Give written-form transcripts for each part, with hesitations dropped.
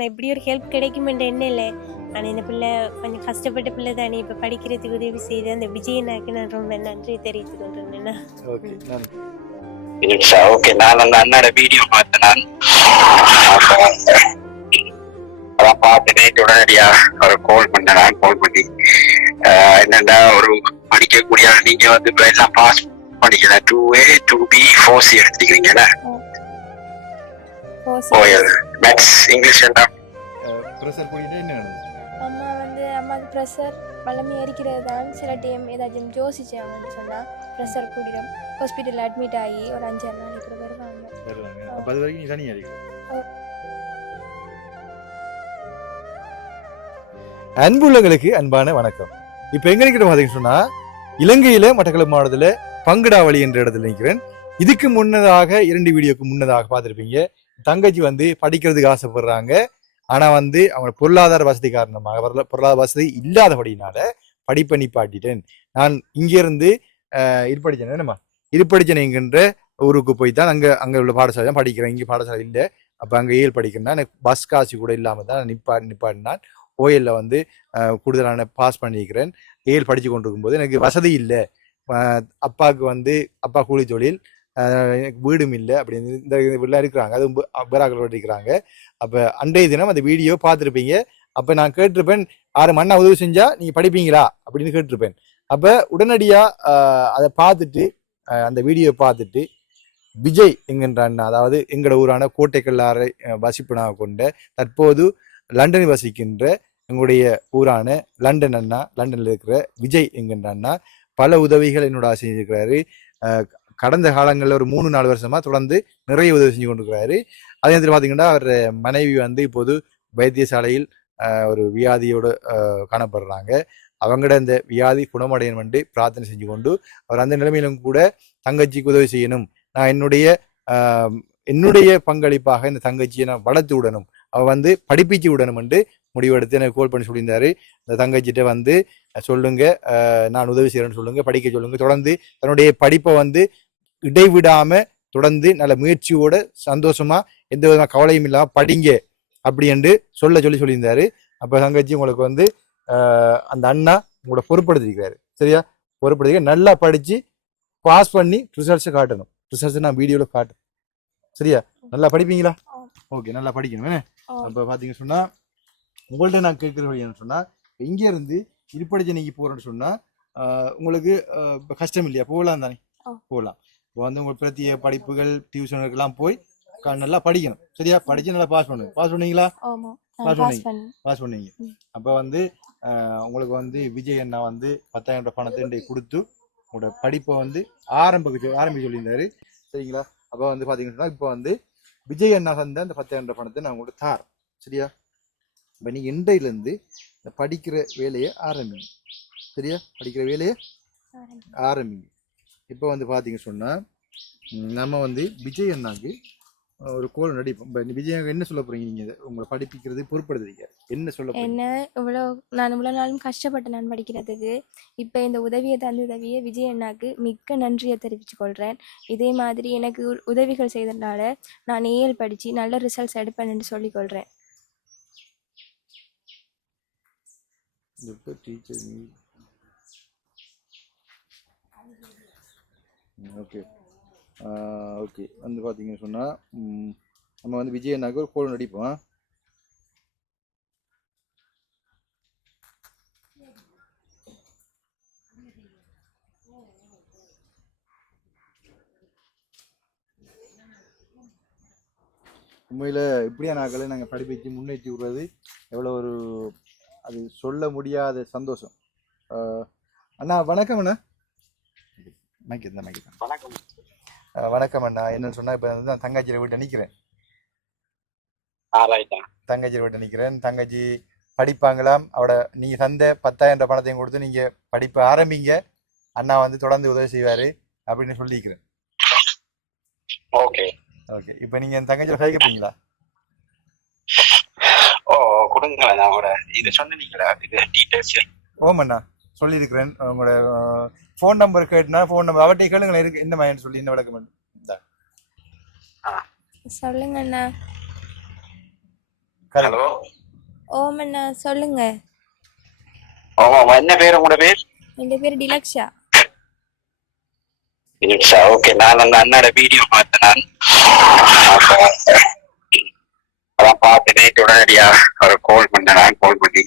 ஆனால் இப்படி ஒரு ஹெல்ப் கிடைக்குமென்ற என்ன இல்லை. ஆனால் இந்த பிள்ளை கொஞ்சம் கஷ்டப்பட்ட பிள்ளை தானே, இப்போ படிக்கிறதுக்கு உதவி செய்து அந்த விஜயனாக்கு நான் ரொம்ப நன்றி தெரிவித்துக் கொள்றேன். ஓகே நன்றி. ஓகே, நான் அந்த அண்ணாட வீடியோ பார்த்தேன். நான் அதான் பார்த்துட்டு உடனடியா ஒரு கால் பண்ணி என்னன்னா ஒரு படிக்கக்கூடிய நீங்க வந்து எல்லாம் பாஸ் பண்ணிக்கல 2A 2B 4C எடுத்துக்கிறீங்கல்ல. மேத்ஸ் இங்கிலீஷ் எல்லாம் ப்ரெஷர் போயிட்டு என்ன அம்மா வந்து அம்மாவுக்கு ப்ரெஷர் பழமை ஏறிக்கிறது தான். சில டைம் ஏதாச்சும் யோசிச்சாங்கன்னு சொன்னால் ப்ரெஷர் கூடிடும். ஹாஸ்பிட்டலில் அட்மிட் ஆகி ஒரு 5-6 நாளைக்கு வருவாங்க. அப்போ அது வரைக்கும் நீ தனியாக இருக்கு. அன்புள்ளங்களுக்கு அன்பான வணக்கம். இப்போ எங்க நிற்கிற பார்த்தீங்கன்னு சொன்னா இலங்கையில மட்டக்களப்பு மாவட்டத்தில் பங்குடாவளி என்ற இடத்துல நிற்கிறேன். இதுக்கு முன்னதாக 2 வீடியோக்கு முன்னதாக பார்த்துருப்பீங்க. தங்கச்சி வந்து படிக்கிறதுக்கு ஆசைப்படுறாங்க. ஆனா வந்து அவங்க பொருளாதார வசதி காரணமாக பொருளாதார வசதி இல்லாதபடினால படிப்பை நிப்பாட்டிட்டேன். நான் இங்கிருந்து இருப்படிச்சேன் என்னம்மா இருப்படிச்சனைங்கின்ற ஊருக்கு போய் தான் அங்க உள்ள பாடசாலை தான் படிக்கிறேன். இங்கே பாடசாலை இல்லை. அப்போ அங்கே ஏழு படிக்கிறேன்னா எனக்கு பஸ் காசு கூட இல்லாமல் தான் நிப்பாட்டினான். ஓஎல்ல வந்து கூடுதலான பாஸ் பண்ணிக்கிறேன். ஏழு படித்து கொண்டு இருக்கும்போது எனக்கு வசதி இல்லை. அப்பாவுக்கு வந்து அப்பா கூலி தொழில், எனக்கு வீடும் இல்லை அப்படின்னு இந்த வீட்டில் இருக்கிறாங்க. அது பேராக்கள் இருக்கிறாங்க. அப்போ அன்றைய தினம் அந்த வீடியோ பார்த்துருப்பீங்க. அப்போ நான் கேட்டிருப்பேன், 6 மண்ணா உதவி செஞ்சா நீங்கள் படிப்பீங்களா அப்படின்னு கேட்டிருப்பேன். அப்போ உடனடியாக அதை பார்த்துட்டு அந்த வீடியோ பார்த்துட்டு விஜய் என்கின்ற அண்ணா, அதாவது எங்களோட ஊரான கோட்டைக்கல்லாரை வசிப்பினாக கொண்ட தற்போது லண்டனில் வசிக்கின்ற எங்களுடைய ஊரான லண்டன் அண்ணா, லண்டனில் இருக்கிற விஜய் என்கின்ற அண்ணா பல உதவிகள் என்னோட செஞ்சிருக்கிறாரு. கடந்த காலங்களில் ஒரு 3-4 வருஷமா தொடர்ந்து நிறைய உதவி செஞ்சு கொண்டிருக்கிறாரு. அதே நேரத்தில் பார்த்தீங்கன்னா அவர் மனைவி வந்து இப்போது வைத்தியசாலையில் ஒரு வியாதியோடு காணப்படுறாங்க. அவங்களோட இந்த வியாதி குணமடையணும் என்று பிரார்த்தனை செஞ்சு கொண்டு அவர் அந்த நிலைமையிலும் கூட தங்கச்சிக்கு உதவி செய்யணும், நான் என்னுடைய பங்களிப்பாக இந்த தங்கச்சியை நான் வளர்த்து விடணும், அவள் வந்து படிப்பிச்சு விடணும் என்று முடிவெடுத்து எனக்கு கால் பண்ணி சொல்லியிருந்தாரு. இந்த தங்கச்சிட்ட வந்து சொல்லுங்க, நான் உதவி செய்யறேன்னு சொல்லுங்க, படிக்க சொல்லுங்க, தொடர்ந்து தன்னுடைய படிப்பை வந்து இடைவிடாம தொடர்ந்து நல்ல முயற்சியோட சந்தோஷமா எந்த விதமான கவலையும் இல்லாம படிங்க அப்படி என்று சொல்லியிருந்தாரு. அப்ப தங்கச்சி உங்களுக்கு வந்து அந்த அண்ணா உங்களோட பொறுப்படுத்திருக்கிறாரு. சரியா? பொறுப்படுத்திக்க நல்லா படிச்சு பாஸ் பண்ணி ரிசல்ட்ஸை காட்டணும். ரிசல்ட்ஸ் நான் வீடியோல காட்டுறேன். சரியா? நல்லா படிப்பீங்களா? ஓகே, நல்லா படிக்கணும். அப்ப பாத்தீங்கன்னு சொன்னா உங்கள்ட்ட நான் கேட்கறது என்ன சொன்னா, இங்க இருந்து இருப்படிச்சு நீங்க போறேன்னு சொன்னா உங்களுக்கு கஷ்டம் இல்லையா? போகலாம் தானே? போகலாம். இப்போ வந்து உங்களுக்கு பிரத்திய படிப்புகள் டியூஷனுக்கெல்லாம் போய் நல்லா படிக்கணும். சரியா? படிச்சு நல்லா பாஸ் பண்ணுங்க. பாஸ் பண்ணீங்களா? பாஸ் பண்ணீங்க. அப்ப வந்து உங்களுக்கு வந்து விஜய் அண்ணா வந்து 10,000 பணத்தை கொடுத்து உங்களோட படிப்பை வந்து ஆரம்பிக்க சொல்லியிருந்தாரு. சரிங்களா? அப்ப வந்து பாத்தீங்கன்னா இப்போ வந்து விஜய் அண்ணா வந்து அந்த 10,000 பணத்தை நான் உங்களுக்கு தாரேன். சரியா? இப்போ நீங்க இன்றையிலேருந்து இந்த படிக்கிற வேலையை ஆரம்பிங்க. சரியா? படிக்கிற வேலையை ஆரம்பிங்க. இப்போ வந்து பார்த்தீங்க சொன்னா நம்ம வந்து விஜய் அண்ணாக்கு ஒரு கோல் நடிப்போம். விஜய் என்ன சொல்ல போறீங்க? நீங்க உங்களை படிப்பிக்கிறது பொறுப்படுத்துறீங்க, என்ன சொல்ல போறீங்க? நான் இவ்வளோ நாளும் கஷ்டப்பட்டு நான் படிக்கிறதுக்கு இப்போ இந்த உதவியை விஜய் அண்ணாக்கு மிக்க நன்றியை தெரிவித்துக் கொள்கிறேன். இதே மாதிரி எனக்கு உதவிகள் செய்ததுனால நான் ஏஎல் படித்து நல்ல ரிசல்ட்ஸ் எடுப்பேன்னு சொல்லிக்கொள்கிறேன். ஓகே ஓகே, வந்து பார்த்தீங்கன்னு சொன்னால் நம்ம வந்து விஜய் அண்ணாக்கு ஒரு கோல் நடிப்போம். உண்மையில் இப்படியான ஆக்களை நாங்கள் படிப்பிச்சு முன்னேற்றி விடுறது எவ்வளோ ஒரு அது சொல்ல முடியாத சந்தோஷம். அண்ணா வணக்கம். அண்ணா வணக்கம் அண்ணா. என்னன்னு சொன்னா இப்ப வந்து நான் தங்கச்சியை வீட்டை நிக்கிறேன். தங்கச்சியை வீட்டை நிக்கிறேன். தங்கச்சி படிப்பாங்களாம். அவட நீங்க தந்த 10,000 பணத்தையும் கொடுத்து நீங்க படிப்ப ஆரம்பிங்க, அண்ணா வந்து தொடர்ந்து உதவி செய்வாரு அப்படின்னு சொல்லிக்கிறேன். Okay okay. இப்ப நீங்க என் தங்கச்சியை கைப்பீங்களா? ஓம் அண்ணா சொல்லியிருக்கிறேன். உங்களோட ஃபோன் நம்பர் கேட்டுனா ஃபோன் நம்பர் அவட்டை கேளுங்களேன். இருக்கு என்ன மாதிரி சொல்லி என்ன விளக்கம் சொல்லுங்க அண்ணா. ஹலோ. ஓமண்ணா சொல்லுங்க. என்ன பேர் உங்களோட பேர்? என் பேர் டிலக்ஷா. ஓகே, நான் அந்த அண்ணாட வீடியோ பார்த்தேன். நான் அதான் பார்த்து நேற்று உடனடியா ஒரு கால் பண்ணி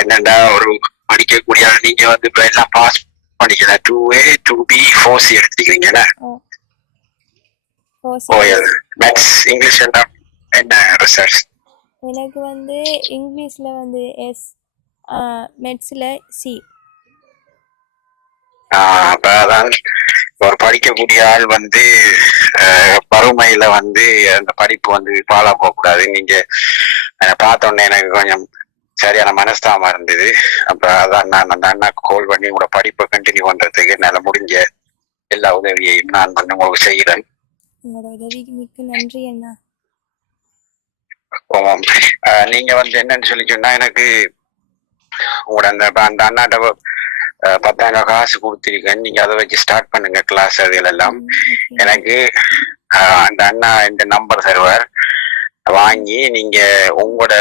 என்னன்னா ஒரு படிக்கக்கூடிய நீங்க வந்து இப்ப எல்லாம் பாஸ் பண்ணிக்கல 2A 2B 4C எடுத்துக்கிறீங்கல்ல. மேத்ஸ் இங்கிலீஷ் எல்லாம் என்ன ரிசல்ட்? எனக்கு வந்து இங்கிலீஷில் வந்து எஸ், மேத்ஸில் சி. அப்ப அதான் ஒரு படிக்கக்கூடிய ஆள் வந்து வறுமையில வந்து அந்த படிப்பு வந்து ஃபாலோ போகக்கூடாது. நீங்க பார்த்தோன்னே எனக்கு கொஞ்சம் சரியான மனஸ்தாபமா இருந்தது. அப்ப அதான் நான் அந்த அண்ணாக்கு கால் பண்ணி உங்களோட படிப்பை கண்டினியூ பண்றதுக்கு என்னால முடிஞ்ச எல்லா உதவியையும் நான் வந்து உங்களுக்கு செய்கிறேன். உங்களோட உதவிக்கு மிக்க நன்றி அண்ணா. நீங்க வந்து என்னன்னு சொல்லி சொன்னா, எனக்கு உங்களோட அந்த அண்ணாட்ட 10,000 காசு கொடுத்திருக்கேன். நீங்க அதை வச்சு ஸ்டார்ட் பண்ணுங்க கிளாஸ் அதுல எல்லாம். எனக்கு அந்த அண்ணா இந்த நம்பர் தருவார், வாங்கி நீங்க உங்களோட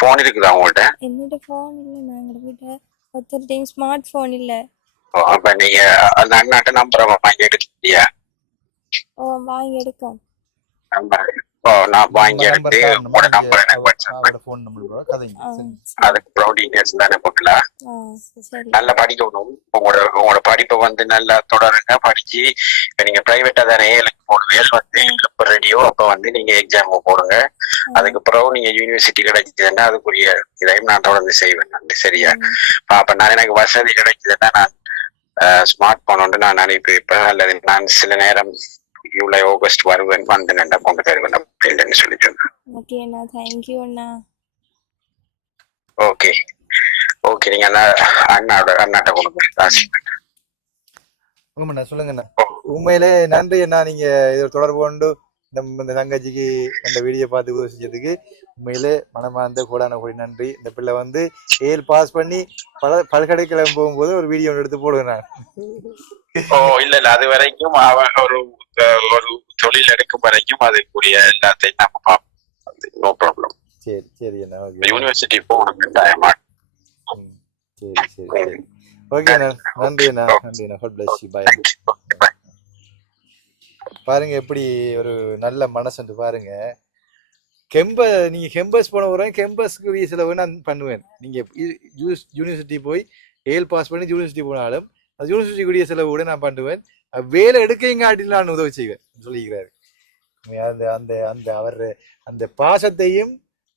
போன் இருக்குதா உங்கள்ட்ட? என்னோட போன் இல்லை, நாங்கள் வீட்டை ஒருத்தர் ஸ்மார்ட் போன் இல்லை. அப்ப நீங்க அந்த அண்ணாட்ட நம்பரை வாங்கி எடுத்துட்டியா? வாங்கி எடுக்கோம். நான் வாங்கி எடுத்து உங்களோட நம்பர் எனக்கு அதுக்கு ப்ரோ டீடைல்ஸ் தானே போக்கலாம். நல்லா படிக்கணும். உங்களோட படிப்பை வந்து நல்லா தொடருங்க. படிச்சு இப்ப நீங்க பிரைவேட்டா தானே ஏழுக்கு போடுவேல் வந்து எப்ப ரெடியோ அப்ப வந்து நீங்க எக்ஸாம் போடுங்க. அதுக்கு பிறகு நீங்க யூனிவர்சிட்டி கிடைச்சதுன்னா அதுக்குரிய இதையும் நான் தொடர்ந்து செய்வேன். சரியா? அப்ப நான் எனக்கு வசதி கிடைச்சதுன்னா நான் ஸ்மார்ட் போன் ஒன்று நான் அனுப்பி வைப்பேன். அல்லது நான் சில நேரம் ஜூலை ஆகஸ்ட் வருவேன், வந்து நல்லா கொண்டு தருவேன் அப்படின்னு சொல்லி சொன்னேன். ஓகே அண்ணா, தேங்க்யூ அண்ணா. ஓகே ஓகே, நீங்க அண்ணாட்ட கொடுங்க. சொல்லுங்கண்ணா. உண்மையிலே நன்றி அண்ணா. நீங்க இதில் தொடர்பு கொண்டு இந்த தங்கச்சிக்கு அந்த வீடியோ பார்த்து உதவி செஞ்சதுக்கு உண்மையிலே மனமார்ந்த கோடான கோடி நன்றி. இந்த பிள்ளை வந்து ஏல் பாஸ் பண்ணி பல்கலைக்கழகம் போகும்போது ஒரு வீடியோ எடுத்து போடுவேன் நான். இல்ல அது வரைக்கும் அவன் ஒரு தொழில் எடுக்கும் வரைக்கும் அதுக்குரிய எல்லாத்தையும் நம்ம பார்ப்போம். No problem. சரி சரி அண்ணா. யூனிவர்சிட்டி போகணும் கட்டாயமா. சரி சரி சரி. ஓகே அண்ணா, நன்றி அண்ணா. நன்றி அண்ணா. God bless you. Bye. பாருங்க எப்படி ஒரு நல்ல மனசு பாருங்க. நீங்க கெம்பஸ் போன வரை கெம்பஸ்க்கு செலவு நான் பண்ணுவேன். நீங்க யூனிவர்சிட்டி போய் ஏல் பாஸ் பண்ணி யூனிவர்சிட்டி போனாலும் அது யூனிவர்சிட்டிக்குரிய செலவு கூட நான் பண்ணுவேன். வேலை எடுக்கையும் காட்டிலும் நான் உதவி செய்வேன் சொல்லிக்கிறாரு. அந்த அந்த அந்த அவர் அந்த பாசத்தையும்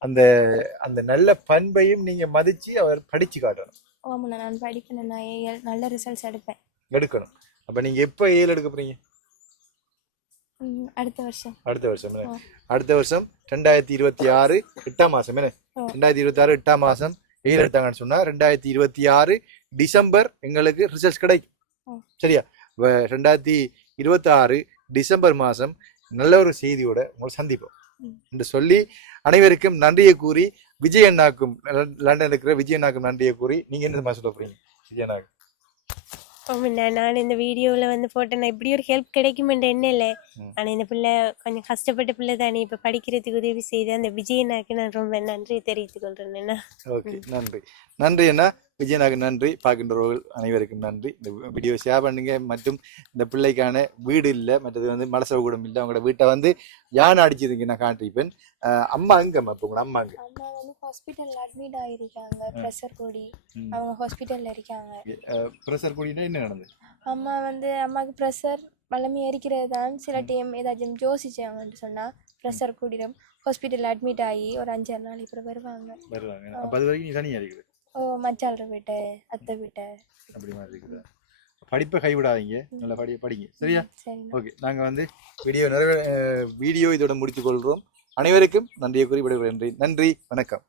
அந்த அந்த நல்ல பண்பையும் நீங்க மதிச்சு அவர் படிச்சு காட்டணும். ஆமாண்ணா, நான் படிக்கணும். நான் ஏஎல் நல்ல ரிசல்ட்ஸ் எடுக்கணும். அப்ப நீங்க எப்ப ஏல் எடுக்க போறீங்க? அடுத்த வருஷம் 2026 8ஆம் மாசம். என்ன 2026 8ஆம் மாசம் ஏல் எடுத்தாங்கன்னு சொன்னா 2026 டிசம்பர் எங்களுக்கு ரிசல்ட்ஸ் கிடைக்கும். சரியா? 2026 டிசம்பர் மாசம் நல்ல ஒரு செய்தியோட உங்களை சந்திப்போம் என்று சொல்லி அனைவருக்கும் நன்றியை கூறி, விஜய் அண்ணாக்கும் லண்டன் இருக்கிற விஜய் அண்ணாக்கும் நன்றியை கூறி நீங்க என்ன சொல்ல போறீங்க விஜய் அண்ணாக்கு? நான் இந்த வீடியோவில் வந்து போட்டேன். நான் இப்படி ஒரு ஹெல்ப் கிடைக்குமென்ற என்ன இல்லை. ஆனால் இந்த பிள்ளை கொஞ்சம் கஷ்டப்பட்ட பிள்ளை தானே, இப்போ படிக்கிறதுக்கு உதவி செய்து அந்த விஜயனாக்கு நான் ரொம்ப நன்றி தெரிவித்துக் கொள்றேன். ஓகே, நன்றி நன்றி அண்ணா. விஜயனாக்கு நன்றி. பார்க்கின்றவர்கள் அனைவருக்கும் நன்றி. இந்த வீடியோ ஷேர் பண்ணுங்க. மற்றும் இந்த பிள்ளைக்கான வீடு இல்லை, மற்றது வந்து மலசவ கூடம் இல்லை. அவங்களோட வீட்டை வந்து யானை அடிச்சதுங்க நான் காட்டிப்பேன். அம்மா அங்கம்மா இப்போ உங்களோட அம்மா அங்க ஹாஸ்பிட்டல் அட்மிட் ஆகிருக்காங்க. ப்ரெஷர் கூடி அவங்க ஹாஸ்பிட்டல்ல இருக்காங்க. ப்ரெஷர் கூடினா என்ன நடந்தது? அம்மா வந்து அம்மாவுக்கு ப்ரெஷர் வளமை எரிக்கிறது தான். சில டைம் ஏதாச்சும் யோசிச்சாங்கன்னு சொன்னா ப்ரெஷர் கூடிடும். ஹாஸ்பிட்டல் அட்மிட் ஆகி ஒரு 5-6 நாள் இப்போ வருவாங்க. அப்ப அது வரைக்கும் நீ தனியா இருக்குது? மச்சால்ற வீட்டை அத்தை வீட்டை அப்படி மாதிரி இருக்குதா? படிப்பை கைவிடாதீங்க, நல்லா படிங்க. சரியா? ஓகே, நாங்க வந்து வீடியோ இதோட முடித்துக் கொள்றோம். அனைவருக்கும் நன்றியை கூறி விடைபெறுகின்றேன். நன்றி, வணக்கம்.